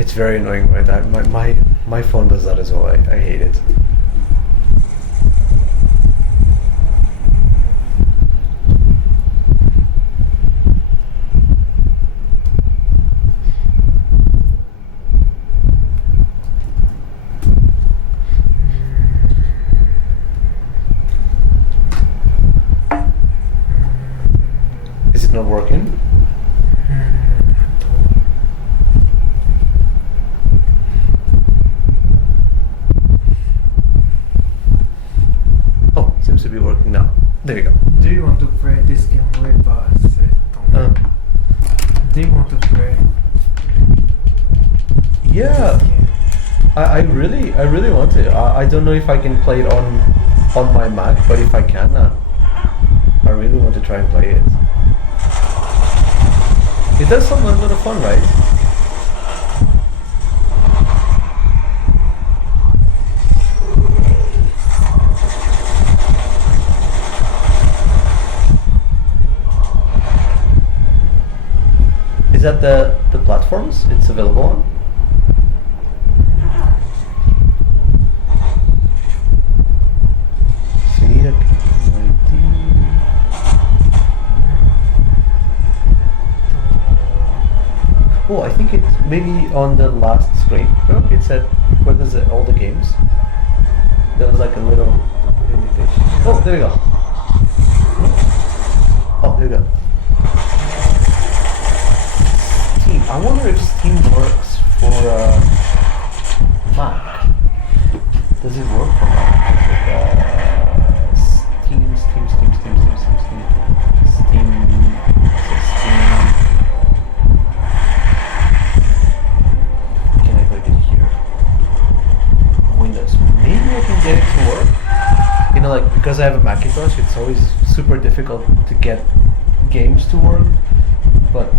It's very annoying, right? My phone does that as well. I hate it. Is it not working? Oh, seems to be working now. There you go. Do you want to play this game with us? Do you want to play? Yeah, I really want to. I don't know if I can play it on my Mac, but if I can, I really want to try and play it. It does sound a lot of fun, right? Is that the platforms it's available on? So you need a ID. Oh, I think it's maybe on the last screen. Oh, it said, where does it, all the games? There was like a little invitation. Oh, there you go. Oh, there you go. Steam. I wonder if Steam works for Mac. Does it work for Mac? Steam. Can I put it here? Windows. Maybe I can get it to work. You know, like, because I have a Macintosh, it's always super difficult to get games to work. But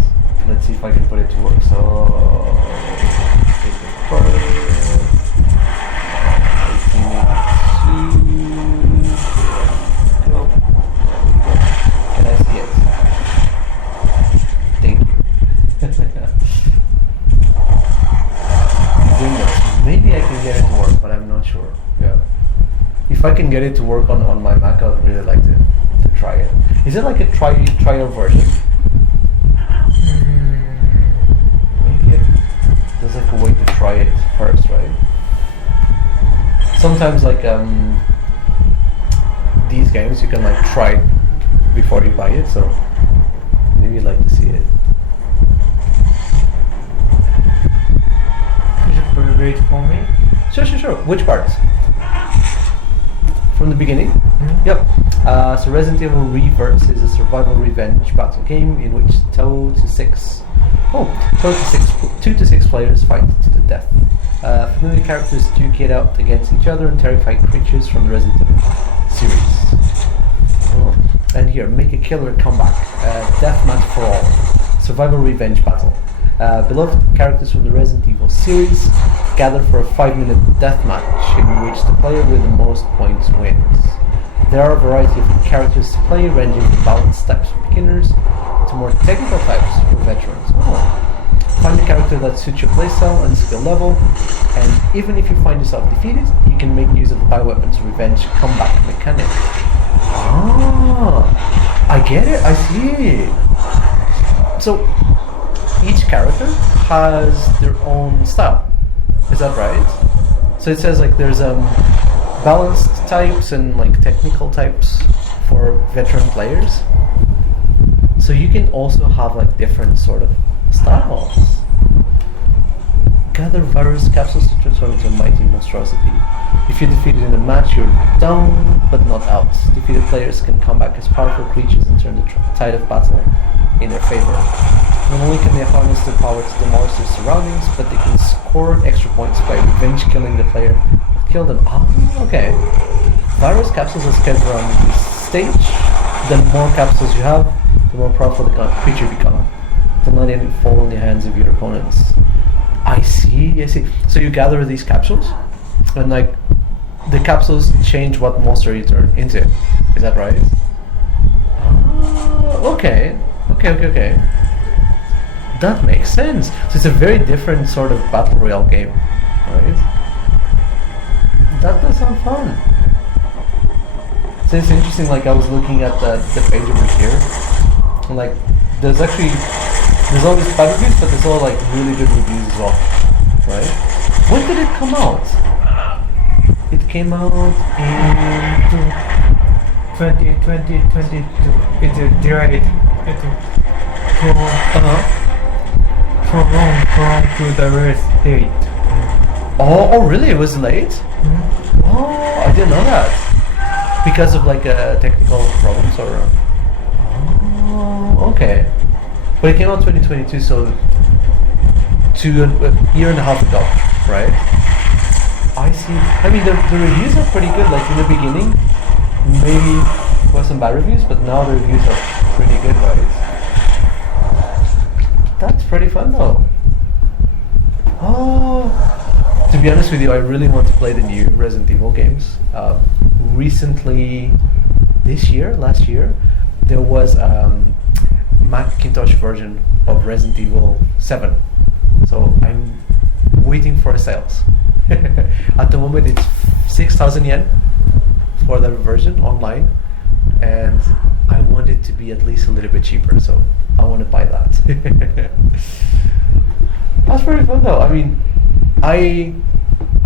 let's see if I can put it to work. So, can I see it? Thank you. Windows. Maybe I can get it to work, but I'm not sure. Yeah. If I can get it to work on my Mac, I would really like to try it. Is it like a trial version? There's like a way to try it first, right? Sometimes like these games you can like try it before you buy it, so maybe you'd like to see it. Could you abbreviate for me? Sure. Which parts? From the beginning? Mm-hmm. Yep. So Resident Evil Reverse is a survival revenge battle game in which 2 to 6 players fight to the death. Familiar characters duke it out against each other and terrifying creatures from the Resident Evil series. Oh. And here, make a killer comeback. Deathmatch for all. Survival revenge battle. Beloved characters from the Resident Evil series gather for a 5-minute deathmatch in which the player with the most points wins. There are a variety of characters to play, ranging from balanced types for beginners to more technical types for veterans. Oh. Find a character that suits your playstyle and skill level, and even if you find yourself defeated, you can make use of the Bioweapons Revenge comeback mechanic. Ah, I get it, I see. So, each character has their own style, is that right? So it says like there's balanced types and like technical types for veteran players. So you can also have like different sort of styles. Gather virus capsules to transform into a mighty monstrosity. If you're defeated in a match, you're down but not out. Defeated players can come back as powerful creatures and turn the tide of battle in their favor. Not only can they harness their power to demolish their surroundings, but they can score extra points by revenge killing the player that killed them. Ah, okay. Virus capsules are scattered around this stage. The more capsules you have, the more powerful the creature becomes. Don't let it fall in the hands of your opponents. I see. So you gather these capsules, and like the capsules change what monster you turn into. Is that right? Okay. That makes sense. So it's a very different sort of battle royale game, right? That does sound fun. So it's interesting, like I was looking at the page over here, and like there's always bad reviews, but there's all like really good reviews as well, right? When did it come out? It came out in 2022. It's delayed. It's from to the release date. Oh, really? It was late? Mm-hmm. Oh, I didn't know that. Because of like technical problems or... Oh, okay. But it came out 2022, so a year and a half ago, right? I see. I mean, the reviews are pretty good. Like in the beginning, maybe was some bad reviews, but now the reviews are pretty good, right? That's pretty fun though. Oh, to be honest with you, I really want to play the new Resident Evil games. Recently, last year, there was Macintosh version of Resident Evil 7. So I'm waiting for sales. At the moment it's 6,000 yen for the version online, and I want it to be at least a little bit cheaper, so I want to buy that. That's pretty fun though. I mean, I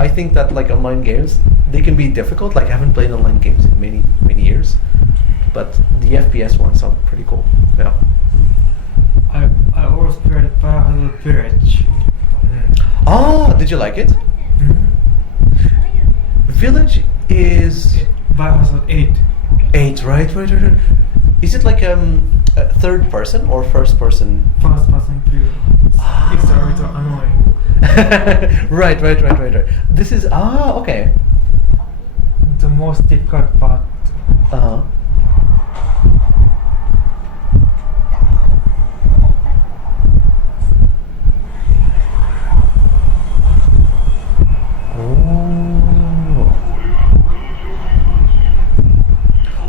think that like online games, they can be difficult. Like I haven't played online games in many years, but the FPS ones sound pretty cool. Yeah. I also played Biohazard Village. Oh, did you like it? Mm-hmm. Village is Biohazard 8. 8, right. Is it like a third person or first person? First person view. It's a little annoying. Right. This is okay. The most difficult part. Uh-huh.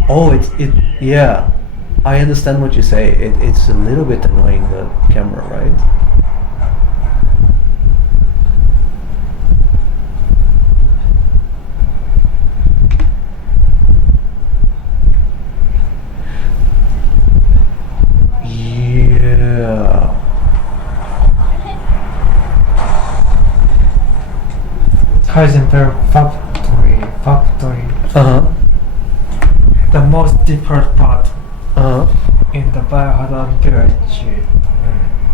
Oh, yeah. I understand what you say. It's a little bit annoying, the camera, right? Yeah. Heisenberg factory. Uh-huh. The most difficult part Uh-huh. in the Biohazard Village.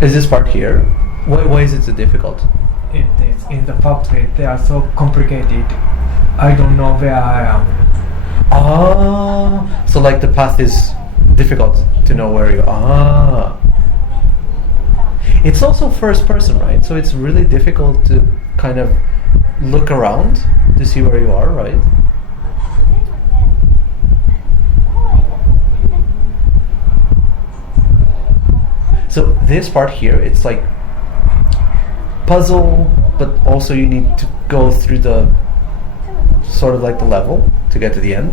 Is this part here? Why is it so difficult? It is in the factory. They are so complicated. I don't know where I am. So like the path is difficult to know where you are. It's also first person, right? So it's really difficult to kind of look around to see where you are, right? So this part here, it's like puzzle, but also you need to go through the sort of like the level to get to the end.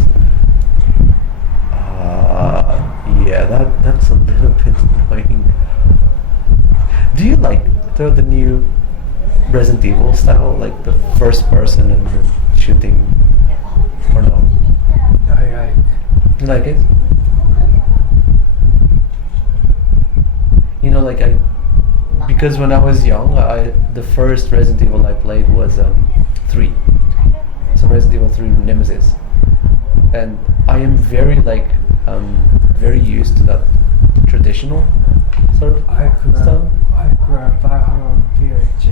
Yeah, that's a little bit annoying. Do you like the new Resident Evil style, like the first person and the shooting, or no? I like. You like it? You know, like because when I was young, the first Resident Evil I played was 3. So Resident Evil 3 Nemesis, and I am very very used to that traditional sort of style. I grew Biohazard Village.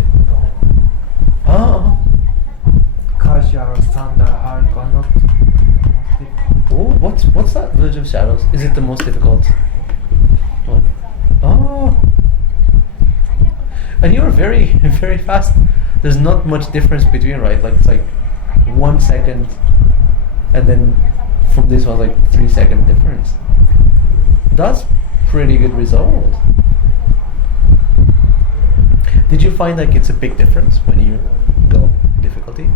Casual standard hardcore not. Oh, what's that? Village of Shadows. Is it the most difficult one? Oh, and you're very very fast. There's not much difference between, right? Like it's like 1 second, and then from this one like 3 second difference. That's pretty good result. Did you find like it's a big difference when you go difficulty,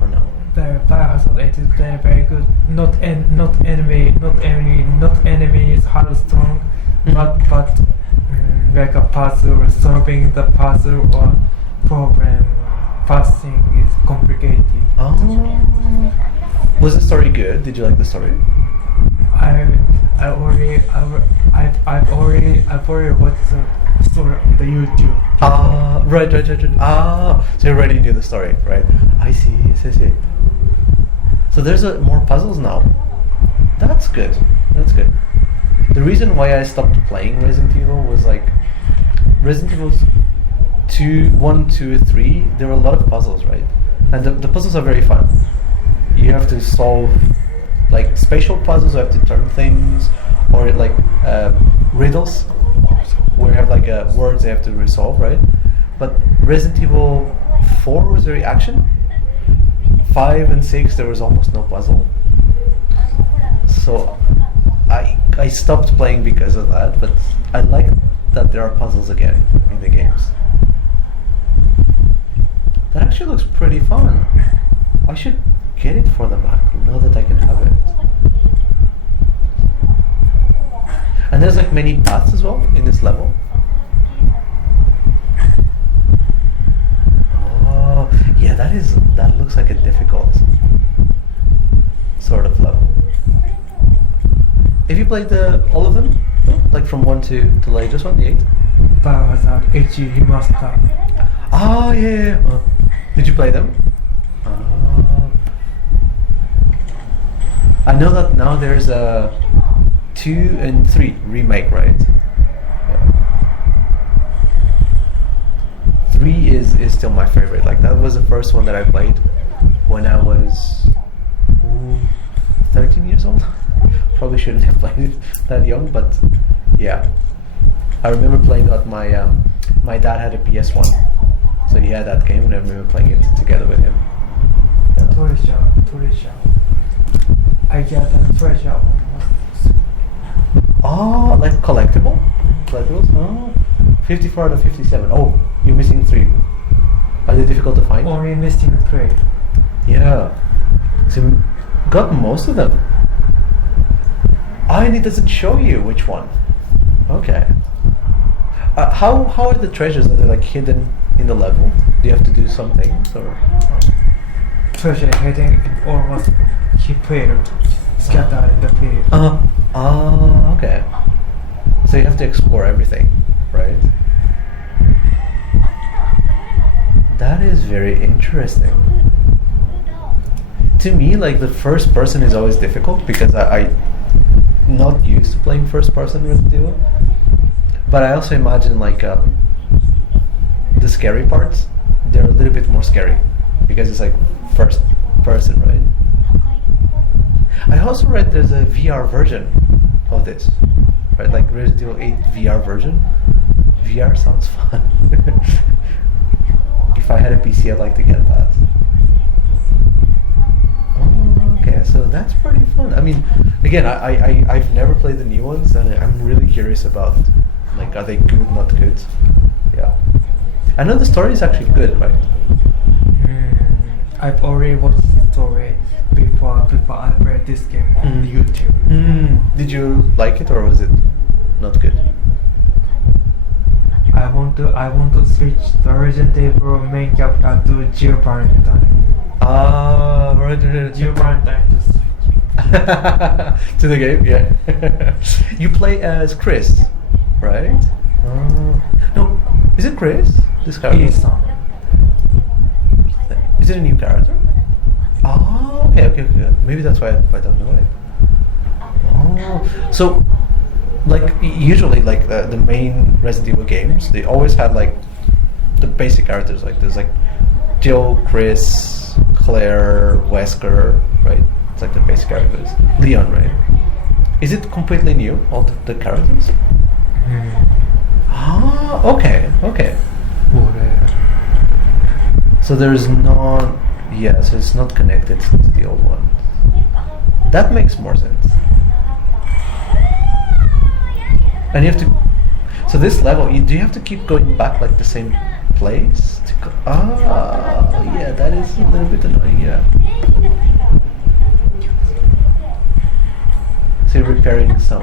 or no? The Biohazard 8 is very very good. Not enemy is hard strong, but like a puzzle, solving the puzzle or problem. First thing is complicated. Oh. Was the story good? Did you like the story? I've already watched the story on the YouTube. Right. So you already knew the story, right? I see. So there's more puzzles now. That's good. The reason why I stopped playing Resident Evil was like Resident Evil 2, 1, 2, 3. There were a lot of puzzles, right? And the puzzles are very fun. You have to solve like spatial puzzles. You have to turn things, or like riddles, where you have like words you have to resolve, right? But Resident Evil 4 was very action. 5 and 6 there was almost no puzzle. So I stopped playing because of that, but I like that there are puzzles again in the games. That actually looks pretty fun. I should get it for the Mac now that I can have it. And there's like many paths as well in this level. Oh, yeah, that looks like a difficult sort of level. Have you played all of them? Like from 1 to the latest one, the 8? Biohazard HD Remaster. Oh, yeah. Did you play them? I know that now there's a 2 and 3 remake, right? Yeah. 3 is still my favorite. Like that was the first one that I played when I was 13 years old. Probably shouldn't have played it that young, but yeah. I remember playing that. My dad had a PS1, so he had that game, and I remember playing it together with him. Yeah. Treasure. I got a treasure almost. Oh, like collectibles? Oh, 54 out of 57. Oh, you're missing 3. Are they difficult to find? Only missing 3. Yeah. So you got most of them. Oh, and it doesn't show you which one. Okay. How are the treasures? Are they like hidden in the level? Do you have to do some things, or? Treasure hidden almost field, scattered in the field. Okay. So you have to explore everything, right? That is very interesting. To me, like the first person is always difficult because I'm not used to playing first person Resident Evil. But I also imagine like the scary parts, they're a little bit more scary because it's like first person, right? I also read there's a VR version of this, right? Like Resident Evil 8 VR version. VR sounds fun. If I had a PC, I'd like to get that. Okay, so that's pretty fun. I mean, again, I've never played the new ones, and I'm really curious about, like, are they good, not good? Yeah. I know the story is actually good, right? I've already watched the story before I played this game on YouTube. Did you like it, or was it not good? I want to switch the Resident Evil main character to Jill Valentine. Right. Jill Valentine to switch. To the game, yeah. You play as Chris, right? No, is it Chris? This character? Is it a new character? Oh, okay. Maybe that's why I don't know it. Oh, so like usually like the main Resident Evil games, they always had like the basic characters. Like there's like Jill, Chris, Claire, Wesker, right? It's like the basic characters. Leon, right? Is it completely new, all the characters? Okay. So there's not, so it's not connected to the old one. That makes more sense. And you have to, so this level, do you have to keep going back like the same place? To go, yeah, that is a little bit annoying, yeah. So you're repairing some,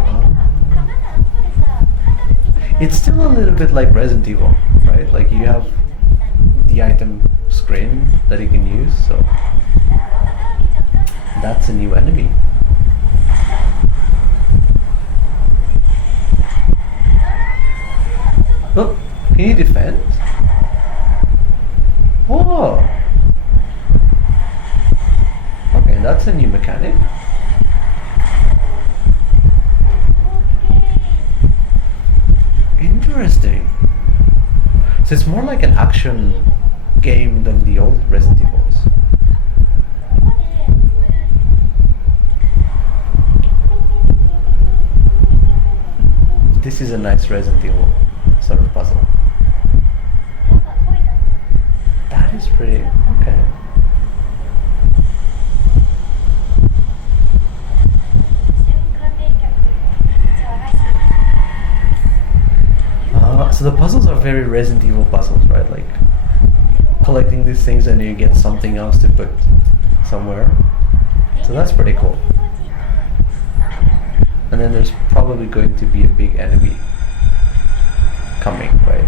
It's still a little bit like Resident Evil, right? Like you have the item screen that you can use, so that's a new enemy. Oh, can you defend? Oh! Okay, that's a new mechanic. Interesting. So it's more like an action game than the old Resident Evils. This is a nice Resident Evil sort of puzzle. That is pretty okay. So the puzzles are very Resident Evil puzzles, right? Like collecting these things and you get something else to put somewhere. So that's pretty cool. And then there's probably going to be a big enemy coming, right?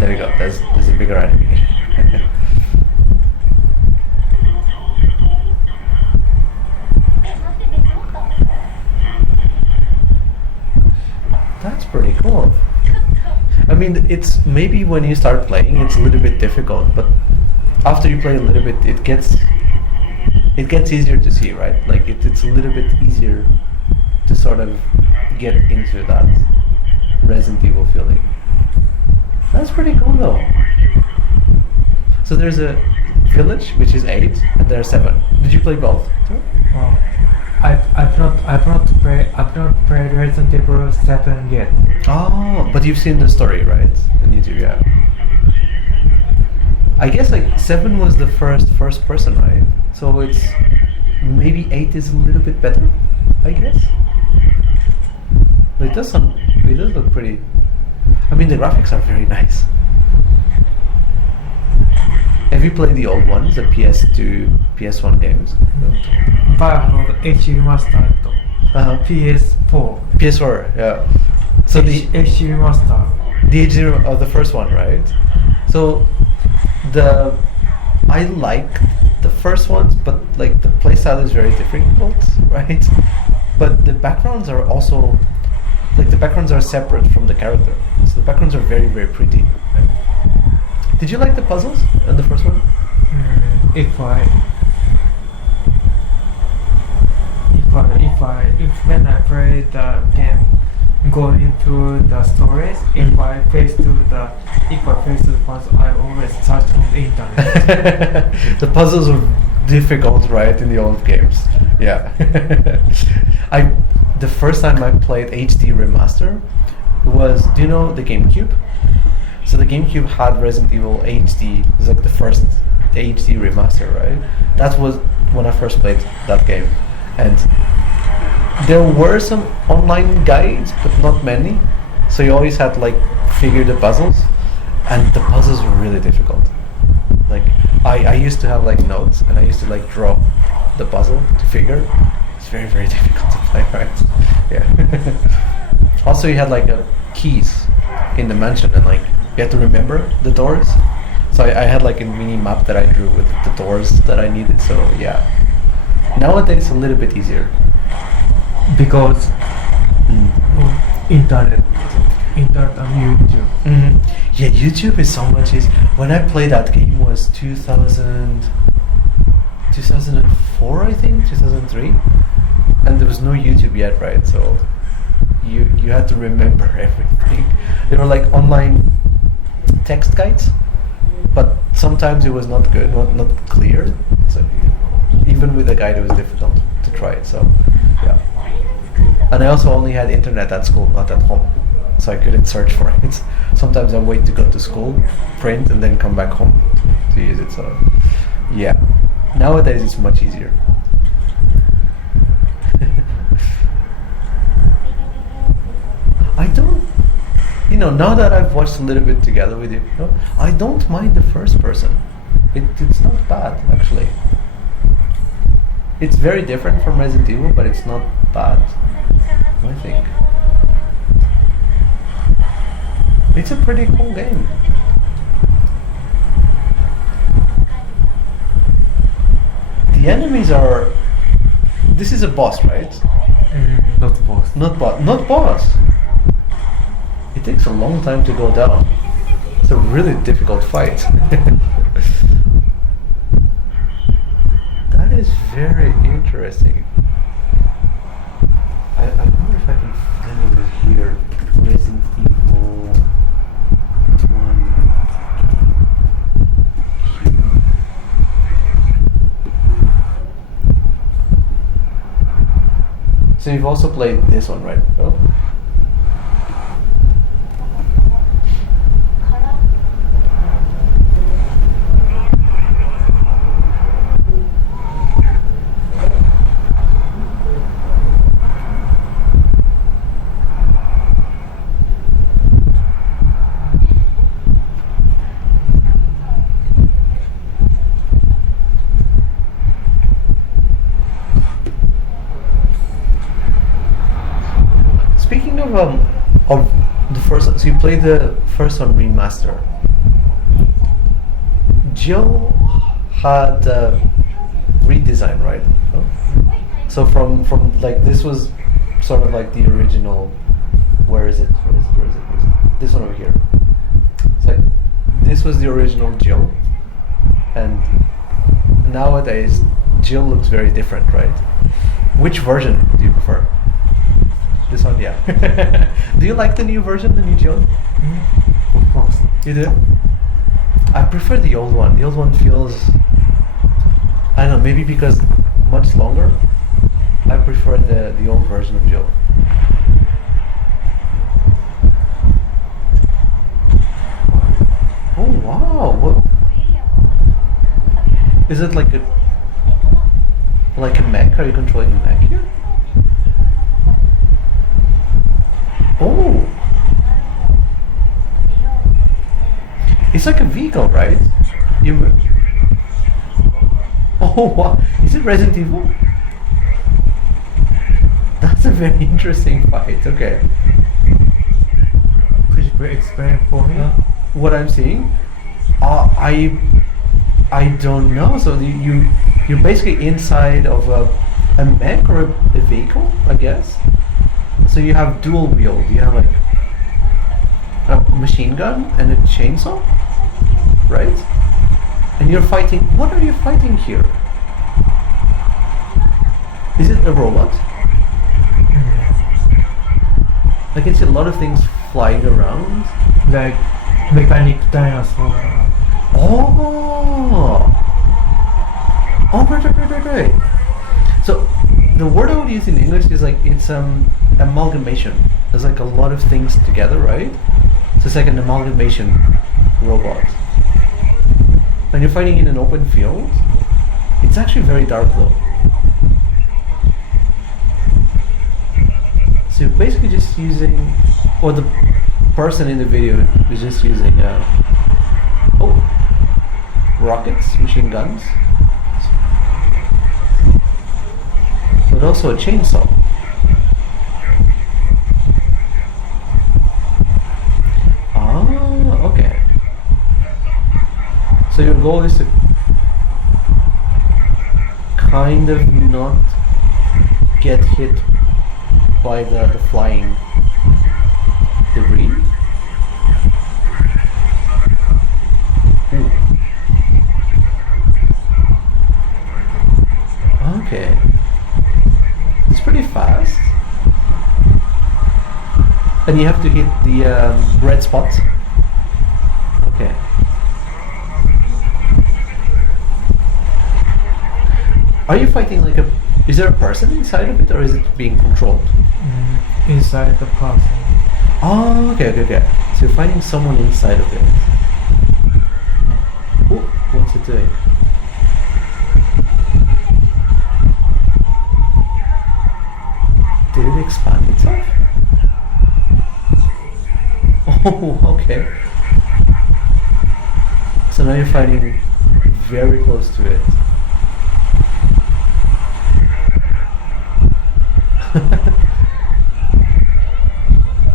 There we go, there's a bigger enemy. That's pretty cool. I mean, it's maybe when you start playing, it's a little bit difficult, but after you play a little bit, it gets easier to see, right? Like it's a little bit easier to sort of get into that Resident Evil feeling. That's pretty cool though. So there's a village which is 8 and there are 7. Did you play both too? Oh, I've not played Resident Evil 7 yet. Oh, but you've seen the story, right? On YouTube, yeah. I guess like 7 was the first person, right? So it's maybe 8 is a little bit better, I guess. But it does look pretty. I mean, the graphics are very nice. Have you played the old ones, the PS2, PS1 games? But HD remastered. PS4. PS4, yeah. So the HD remaster. The HD of the first one, right? So I like the first ones, but like the playstyle is very difficult, right? But the backgrounds are also like the backgrounds are separate from the character, so the backgrounds are very, very pretty. Right? Did you like the puzzles in the first one? When I play the game, go into the stories. If I face the puzzle, I always search on the internet. The puzzles were difficult, right, in the old games. Yeah. The first time I played HD Remaster was, do you know the GameCube? So the GameCube had Resident Evil HD. It was like the first HD Remaster, right? That was when I first played that game. And there were some online guides, but not many. So you always had to like figure the puzzles, and the puzzles were really difficult. Like I used to have like notes, and I used to like draw the puzzle to figure. It's very, very difficult to play, right? Yeah. Also, you had like keys in the mansion, and like you had to remember the doors. So I had like a mini map that I drew with the doors that I needed. So yeah. Nowadays, a little bit easier. Because internet and YouTube. Mm-hmm. Yeah, YouTube is so much easier. When I played that game was 2004, I think, 2003, and there was no YouTube yet, right? So you had to remember everything. There were like online text guides, but sometimes it was not good, not clear. So even with the guide, it was difficult to try it. So yeah. And I also only had internet at school, not at home, so I couldn't search for it. Sometimes I wait to go to school, print, and then come back home to use it. So yeah, nowadays it's much easier. now that I've watched a little bit together with you, I don't mind the first person. It's not bad, actually. It's very different from Resident Evil, but it's not bad, I think. It's a pretty cool game. The enemies are... This is a boss, right? Not boss. Not boss. It takes a long time to go down. It's a really difficult fight. That is very interesting. I wonder if I can find over here Resident Evil 1. So you've also played this one, right? Oh. Speaking of the first, so you played the first one remaster. Jill had redesign, right? Oh. So from like this was sort of like the original. Where is it? This one over here. It's like this was the original Jill, and nowadays Jill looks very different, right? Which version do you prefer? This one, yeah. Do you like the new version, the new Jill? Of course. You do? I prefer the old one. The old one feels... I don't know, maybe because much longer. I prefer the old version of Jill. Oh wow! What? Is it like a mech? Are you controlling a mech here? Oh! It's like a vehicle, right? Oh wow! Is it Resident Evil? That's a very interesting fight. Okay. Could you explain for me? What I'm seeing? I don't know. So you're basically inside of a mech or a vehicle, I guess. So you have dual wield. You have like a machine gun and a chainsaw, right? And you're fighting. What are you fighting here? Is it a robot? I can see a lot of things flying around. Like mechanic dinosaur. Oh! Oh, right. So the word I would use in English is like it's amalgamation. There's like a lot of things together, right? So it's like an amalgamation robot. When you're fighting in an open field, it's actually very dark though. So you're basically just using, or the person in the video is just using rockets, machine guns, but also a chainsaw. Ah, okay. So your goal is to kind of not get hit by the flying debris. Ooh. Okay. It's pretty fast. And you have to hit the red spot. Okay. Are you fighting like is there a person inside of it or is it being controlled? Inside the person. Oh, okay. So you're fighting someone inside of it. Oh, what's it doing? Did it expand itself? Oh, okay. So now you're fighting very close to it.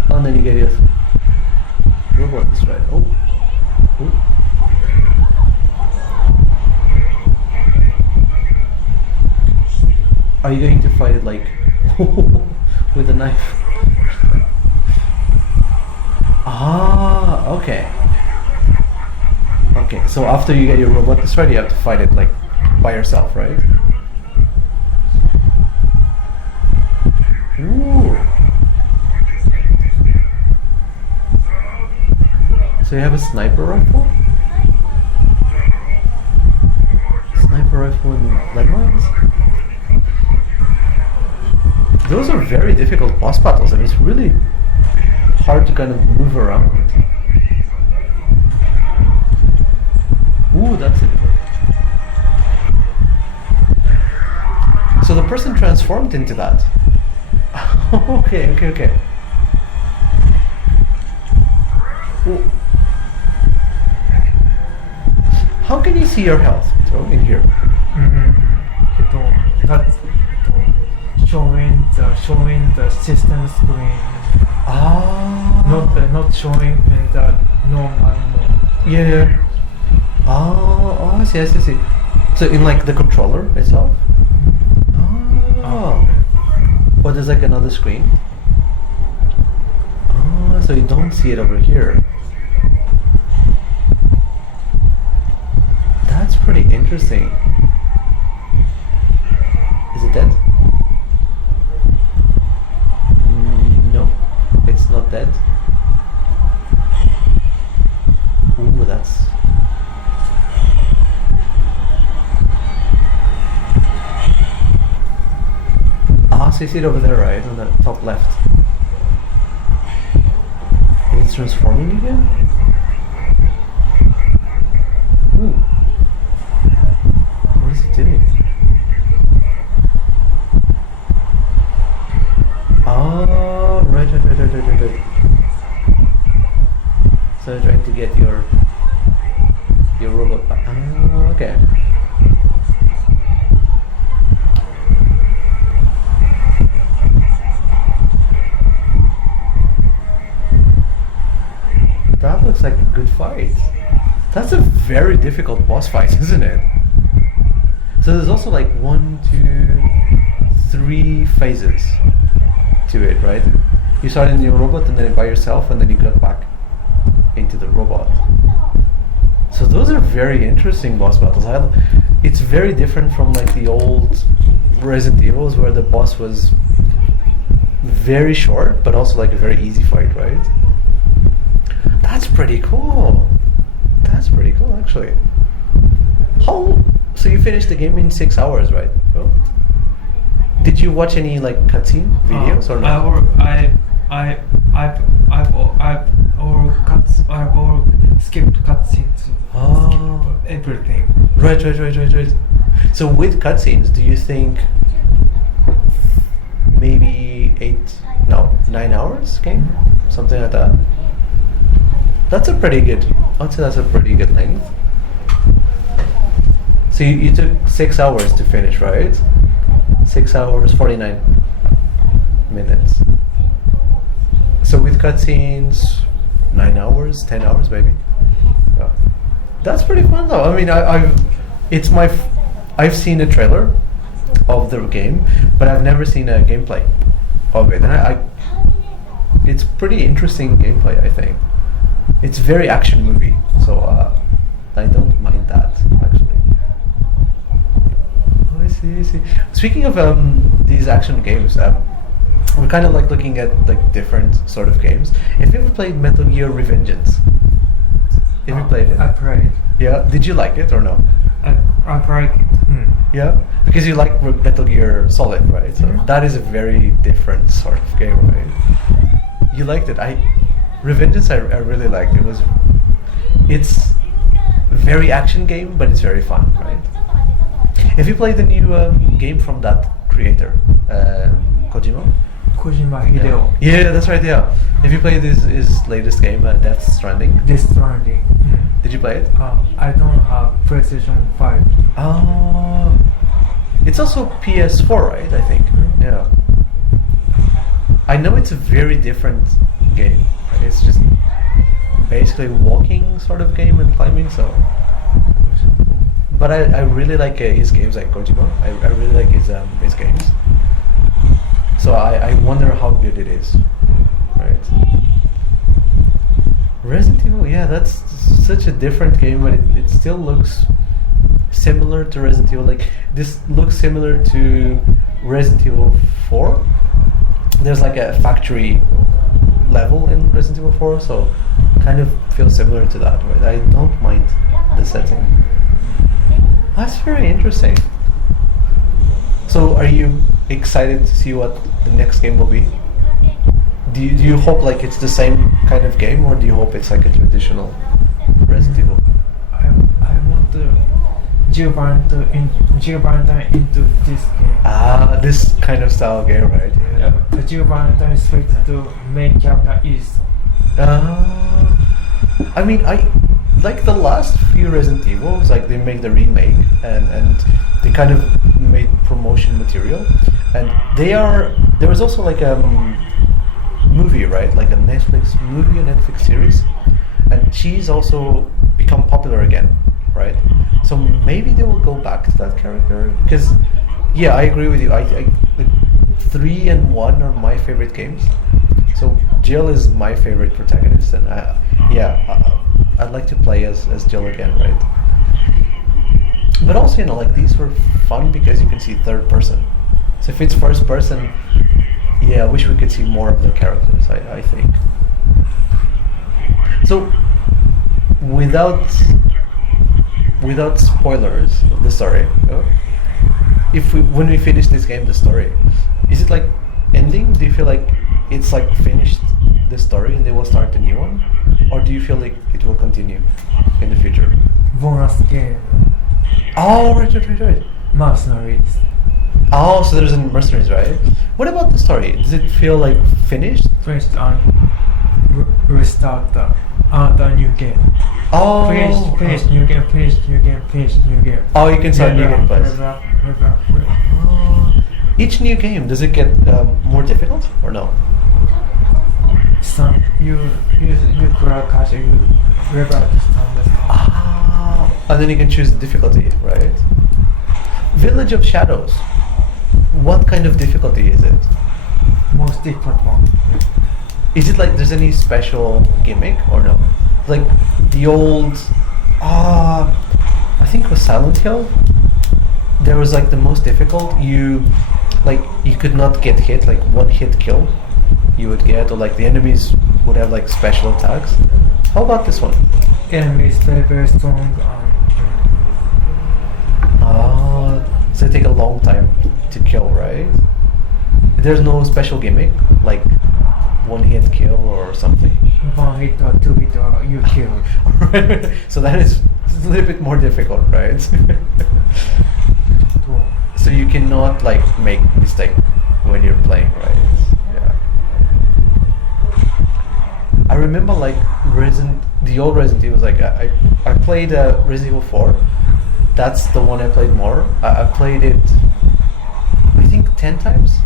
And then you get your robot destroyed. Oh. Ooh. Are you going to fight it like with a knife? Ah, okay. Okay, so after you get your robot destroyed, you have to fight it like by yourself, right? Ooh. So you have a sniper rifle? Sniper rifle and landmines? Those are very difficult boss battles. I mean, it's really hard to kind of move around. Ooh, that's it. So the person transformed into that. Okay. Ooh. How can you see your health, so, in here? That's showing the system screen. Ah. Not showing in the normal mode. Yeah. Oh, I see. So in like the controller itself? Oh. Or there's like another screen? Oh, so you don't see it over here. That's pretty interesting. Is it dead? No, it's not dead. Ooh, that's... Ah, so you see it over there, right? On the top left. It's transforming again? Ooh. What is it doing? Oh, right. So you're trying to get your robot back. Oh, okay. That looks like a good fight. That's a very difficult boss fight, isn't it? So there's also like 1, 2, 3 phases to it, right? You started in your robot and then by yourself, and then you got back into the robot. So those are very interesting boss battles. It's very different from like the old Resident Evils, where the boss was very short, but also like a very easy fight, right? That's pretty cool. That's pretty cool, actually. So you finished the game in 6 hours, right? Oh. Did you watch any like cutscene videos or not? I've all skipped cutscenes. Skip everything. Right. So with cutscenes, do you think maybe 9 hours game? Something like that? I'd say that's a pretty good length. So you took 6 hours to finish, right? 6 hours, 49 minutes. So with cutscenes, 9 hours, 10 hours maybe. Yeah. That's pretty fun though. I mean, I've seen a trailer of the game, but I've never seen a gameplay of it, and it's pretty interesting gameplay, I think. It's very action movie, so I don't mind that actually. Oh, I see. Speaking of these action games, we're kind of like looking at like different sort of games. Have you ever played Metal Gear Revengeance? Have you played it? I played. Yeah. Did you like it or no? I played it. Yeah, because you like Metal Gear Solid, right? So that is a very different sort of game, right? You liked it. Revengeance, I really liked. It's very action game, but it's very fun, right? Have you played the new game from that creator, Kojima? Kojima Hideo. Yeah, that's right. Yeah. Have you played his latest game, Death Stranding? Death Stranding. Did you play it? I don't have PlayStation 5. Oh. It's also PS4, right? I think. Yeah. I know it's a very different game. Right? It's just basically walking sort of game and climbing. So. But I really like his games, like Kojima. I really like his games. So I wonder how good it is, right? Resident Evil, yeah, that's such a different game, but it still looks similar to Resident Evil. Like this looks similar to Resident Evil 4. There's like a factory level in Resident Evil 4, so kind of feels similar to that, right? I don't mind the setting. That's very interesting. So are you excited to see what the next game will be? Do you hope like it's the same kind of game, or do you hope it's like a traditional Resident Evil? I want to Jill Valentine into this game. This kind of style game, right? Yeah. The Jill Valentine switch to main character is. I mean, I like the last few Resident Evils, like they make the remake and they kind of made promotion material, and there was also like a movie, right, like a Netflix movie, a Netflix series, and she's also become popular again, right? So maybe they will go back to that character, because yeah, I agree with you. I like 3 and 1 are my favorite games, so Jill is my favorite protagonist, and I'd like to play as Jill again, right? But also, like these were fun because you can see third person. So if it's first person, yeah, I wish we could see more of the characters, I think. So without spoilers of the story, when we finish this game, the story, is it like ending? Do you feel like it's like finished the story and they will start a new one? Or do you feel like it will continue in the future? Bonus game. Oh, right. Mercenaries. Oh, so there's a Mercenaries, right? What about the story? Does it feel like finished? Finished and restart the new game. Oh. Finish new game. Oh, you can start new game first. Each new game, does it get more difficult or no? You crash, you revert and then you can choose the difficulty, right? Village of Shadows. What kind of difficulty is it? Most difficult one. Is it like there's any special gimmick or no? Like the old, I think it was Silent Hill. There was like the most difficult. You could not get hit, like one hit kill you would get, or like the enemies would have like special attacks. How about this one? Enemies very strong. So they take a long time to kill, right? There's no special gimmick, like one hit kill or something. 1 hit or 2 hit or you kill. So that is a little bit more difficult, right? So you cannot like make mistake when you're playing, right? Yeah. I remember like the old Resident Evil was like I played Resident Evil 4. That's the one I played more. I played it I think 10 times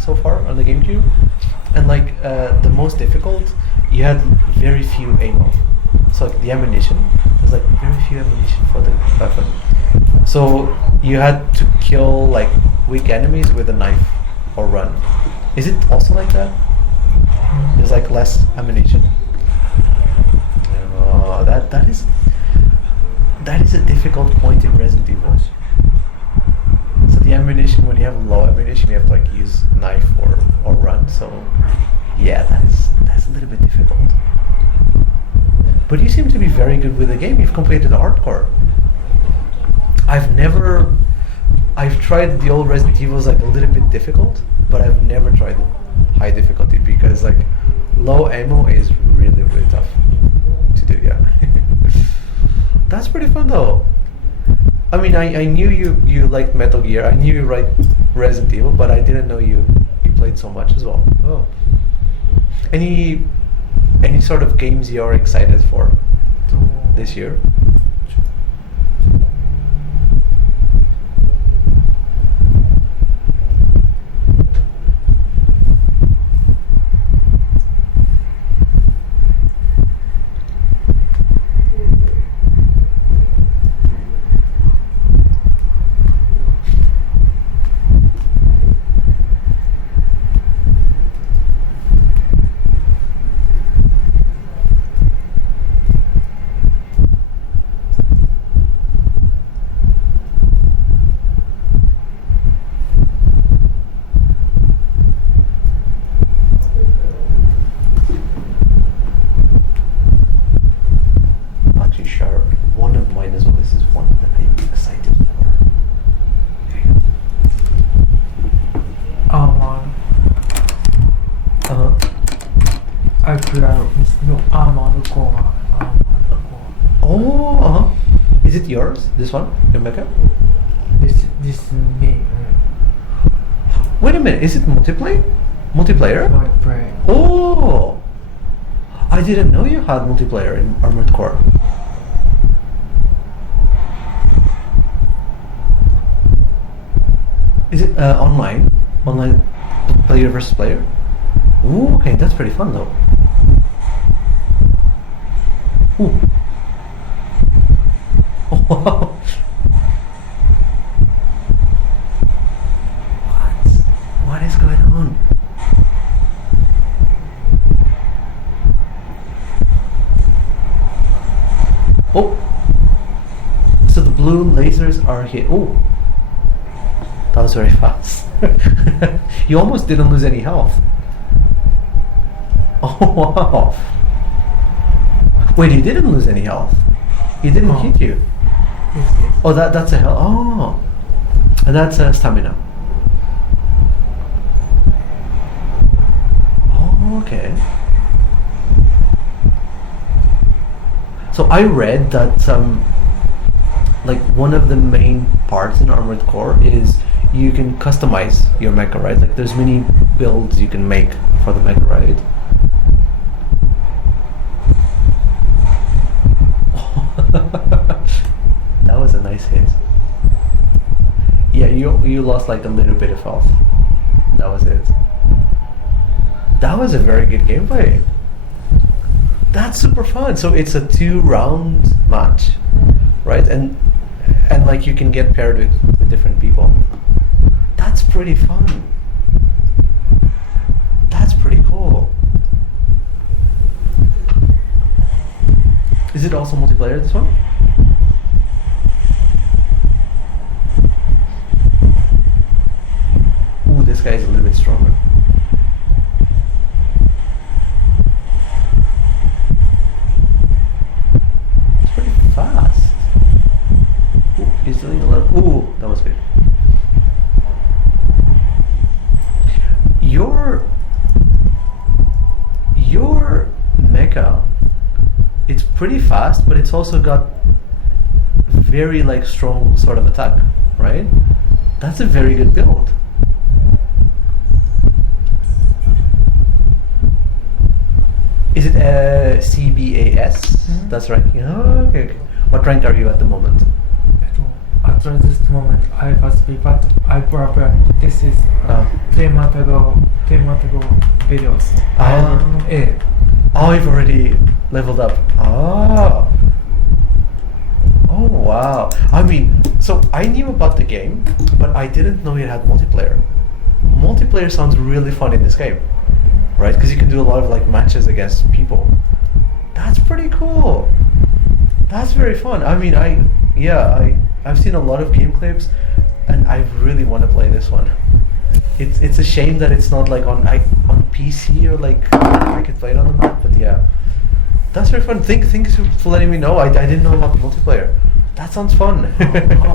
so far on the GameCube, and like the most difficult, you had very few ammo. So like the ammunition, there's like very few ammunition for the weapon. So you had to kill like weak enemies with a knife or run. Is it also like that? There's like less ammunition. Oh, that is a difficult point in Resident Evil. So the ammunition, when you have low ammunition, you have to like use knife or run. So yeah, that's a little bit difficult. But you seem to be very good with the game. You've completed the hardcore. I've tried the old Resident Evils like a little bit difficult, but I've never tried high difficulty because like low ammo is really tough to do. Yeah. That's pretty fun though. I knew you liked Metal Gear. I knew you liked Resident Evil, but I didn't know you played so much as well. Oh. Any sort of games you're excited for this year? I play no Armored Core. Oh, is it yours? This one, your mecha? This me. Wait a minute, is it multiplayer? Multiplayer? Multiplayer. Oh, I didn't know you had multiplayer in Armored Core. Is it online? Online player versus player? Ooh, okay, that's pretty fun though. Ooh. Oh, wow. What is going on? Oh, so the blue lasers are here. Oh, that was very fast. You almost didn't lose any health. Oh wow. Wait, he didn't lose any health. He didn't hit you. Yes. Oh, that's a health. Oh, and that's a stamina. Oh, okay. So I read that like one of the main parts in Armored Core is you can customize your mecha, right? Like there's many builds you can make for the mecha, right? That was a nice hit. Yeah, you lost like a little bit of health. That was it. That was a very good gameplay. That's super fun. So it's a 2-round match, right? And like you can get paired with different people. That's pretty fun. That's pretty cool. Is it also multiplayer, this one? Ooh, this guy is a little bit stronger. It's pretty fast. Ooh, he's doing a lot. Ooh, that was good. Your mecha, it's pretty fast, but it's also got very like strong sort of attack, right? That's a very good build. Is it CBAS? Mm-hmm. That's right. Oh, okay. What rank are you at the moment? At this moment, I was be, but I probably this is 3 months ago videos. Oh, you've already leveled up. Oh. Oh, wow. I mean, so I knew about the game, but I didn't know it had multiplayer. Multiplayer sounds really fun in this game, right? Because you can do a lot of like matches against people. That's pretty cool. That's very fun. I mean, I've seen a lot of game clips, and I really want to play this one. It's a shame that it's not like on PC or like I could play it on the Mac, but yeah, that's very fun. Thanks for letting me know. I didn't know about the multiplayer. That sounds fun.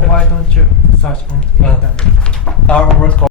Why don't you search on the internet? Our